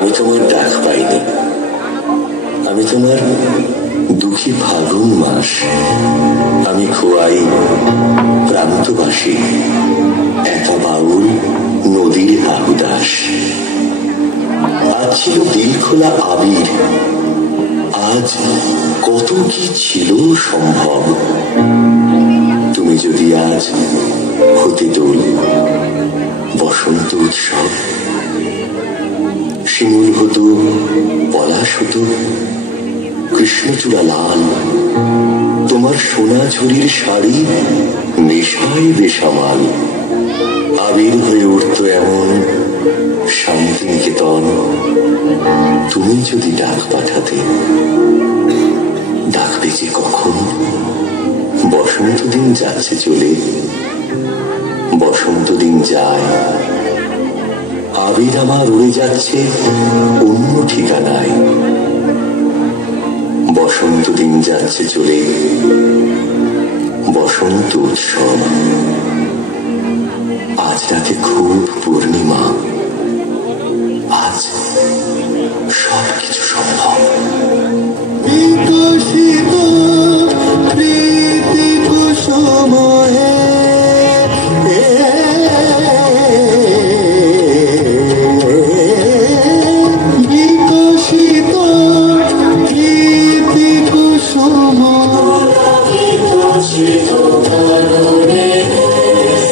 আমি তোমার ডাক পাইনি, আমি তোমার দুঃখী ফাল্গুন মাস, আমি খোয়াই প্রান্তবাসী, একা বাউল নদীর আহুদাস। আজ ছিল দিল খোলা আবির, আজ কত কি ছিল সম্ভব। তুমি যদি আজ হতে দোল বসন্ত উৎসব, শিমুল হতো পলাশ হতো কৃষ্ণচূড়া লাল, তোমার সোনা ঝুরির শাড়ি নেশায় বেসামাল। আবির হয়ে উঠত এমন শান্তিনিকেতন, তুমি যদি ডাক পাঠাতে। ডাকবে যে কখন? বসন্ত দিন যাচ্ছে চলে, বসন্ত দিন যায়, আবির আমার উড়ে যাচ্ছে অন্য ঠিকানায়। বসন্ত দিন যাচ্ছে চলে, বসন্ত উৎসব। আজ রাতে খুব পূর্ণিমা, আজ সব কিছু সম্ভব। বিকশিত প্রীতি কুসুমে বিকশিত প্রীতি কুসুম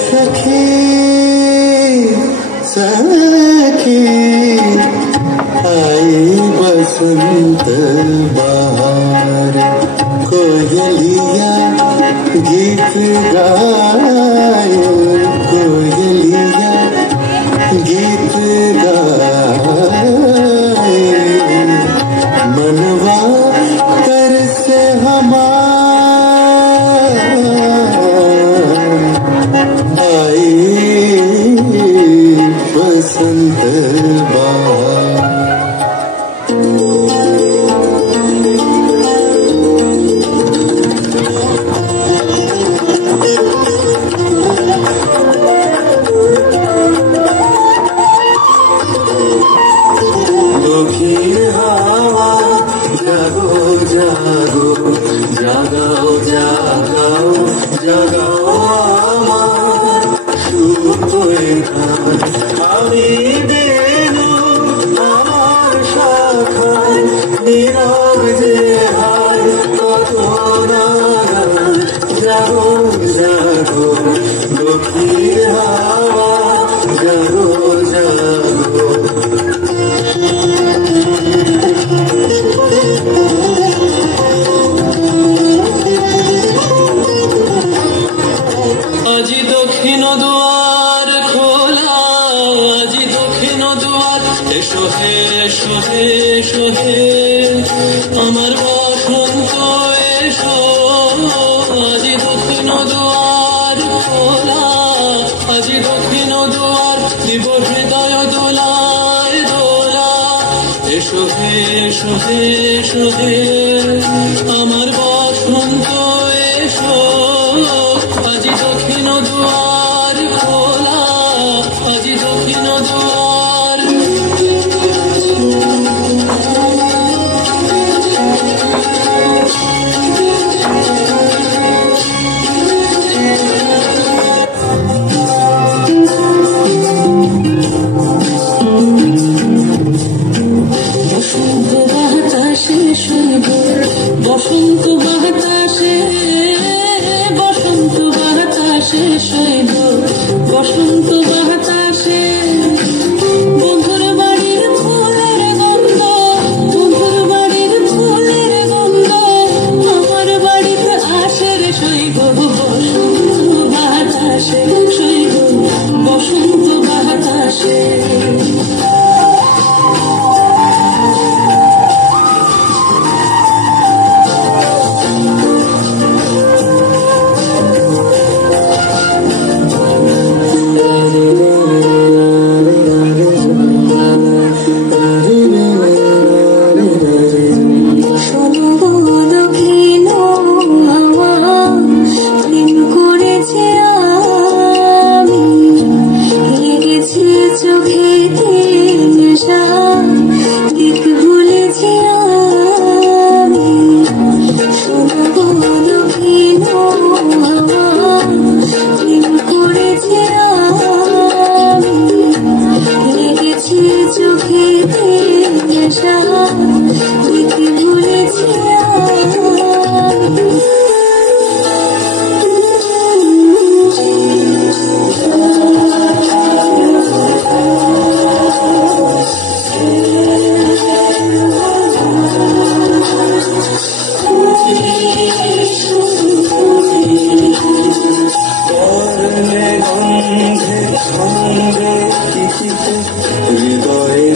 সখী সখী आई बसंत बहार, कोयलिया गीत गाए, कोयलिया गीत गाए। मनवा कर से हमार आई बसंत बहार। জাগো জাগাও জাগাও জাগাও আমার সুতোয় ঘাট। আমি বেনু আমার শাখায় নীরব যে হায় কত নাগান। জাগো জাগো দক্ষিণ হাওয়া জাগো জাগো। আজি দক্ষিণ দুয়ার খোলা, আজি দক্ষিণ দুয়ার, এসো হে এসো হে এসো হে আমার বসন্ত এসো। আজি দক্ষিণ দুয়ার খোলা, আজি দক্ষিণ দুয়ার, দিব হৃদয় দোলায় দোলা। এসো হে এসো হে এসো হে আমার বসন্ত এসো। আজি দক্ষিণ দুয়ার খোলা, আজি দক্ষিণ দুয়ার। বসন্ত বাতাসে শুনবো, বসন্ত বাতাসে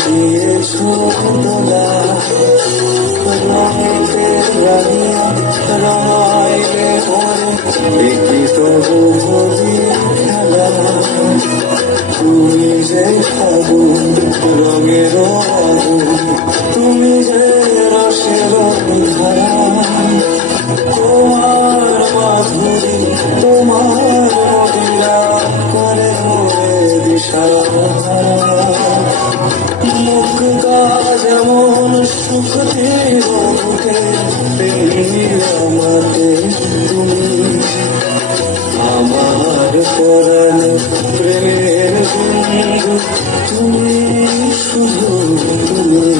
দিয়েছো দোলা রঙেতে রাঙিয়া রঙাইলে ওরে একই তবু ভরি খেলা তুমি যে ফাগুন রঙের আগুন তুমি যে রসের ধারা তোমার মাধুরী তোমার মদিরা করে মোরে দিশাহারা মুক্তা যেমন সুখ দিল বুকে তেমনি আমাকে তুমি আমার পরাণে প্রেমের বন্ধু তুমি শুধু তুমি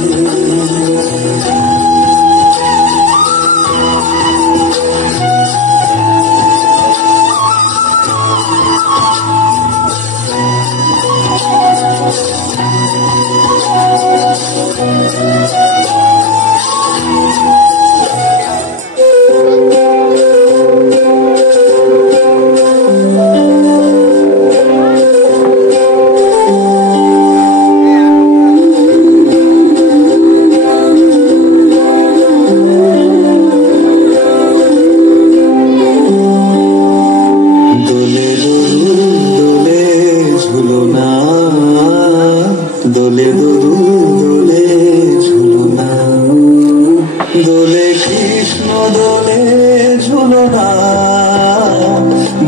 দোলে দোলে ঝুলনা দোলে কৃষ্ণ দোলে ঝুলনা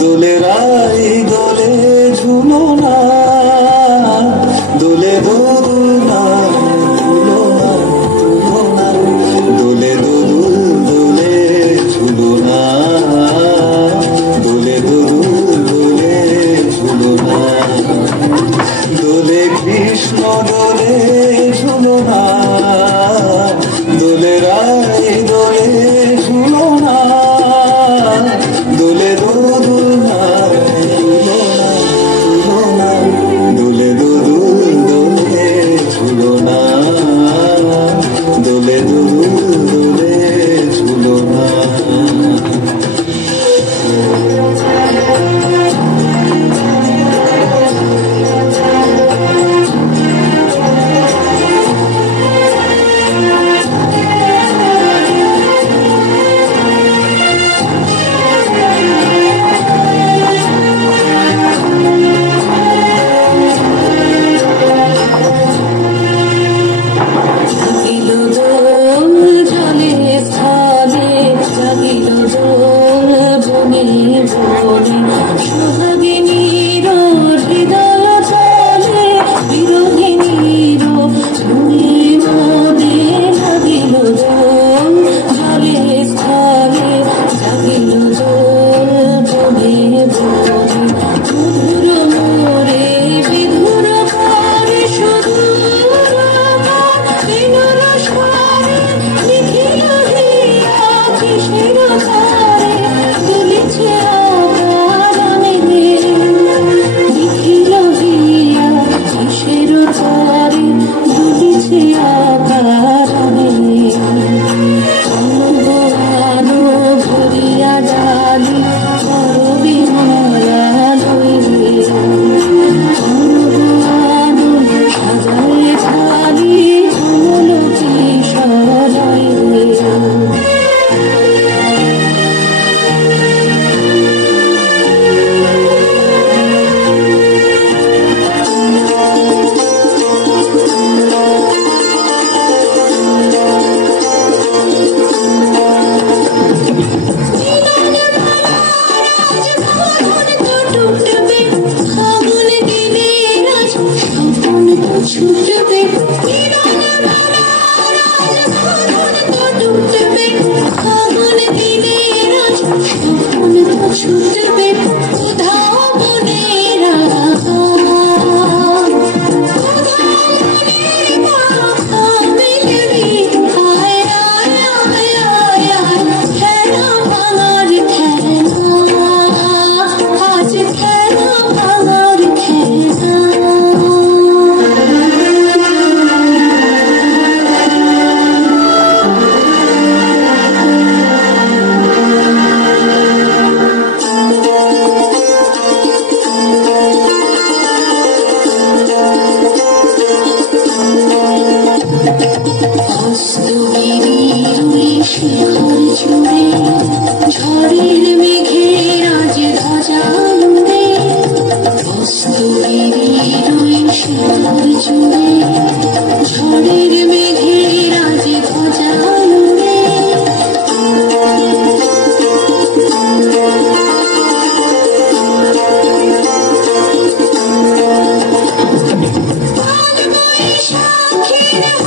দোলে রাই দোলে ঝুলনা দোলে দোলনা ঝুলনা ঝুলনা দোলে দোলে ঝুলনা দোলে দোলে ঝুলনা দোলে কৃষ্ণ দোলে সাক্ষী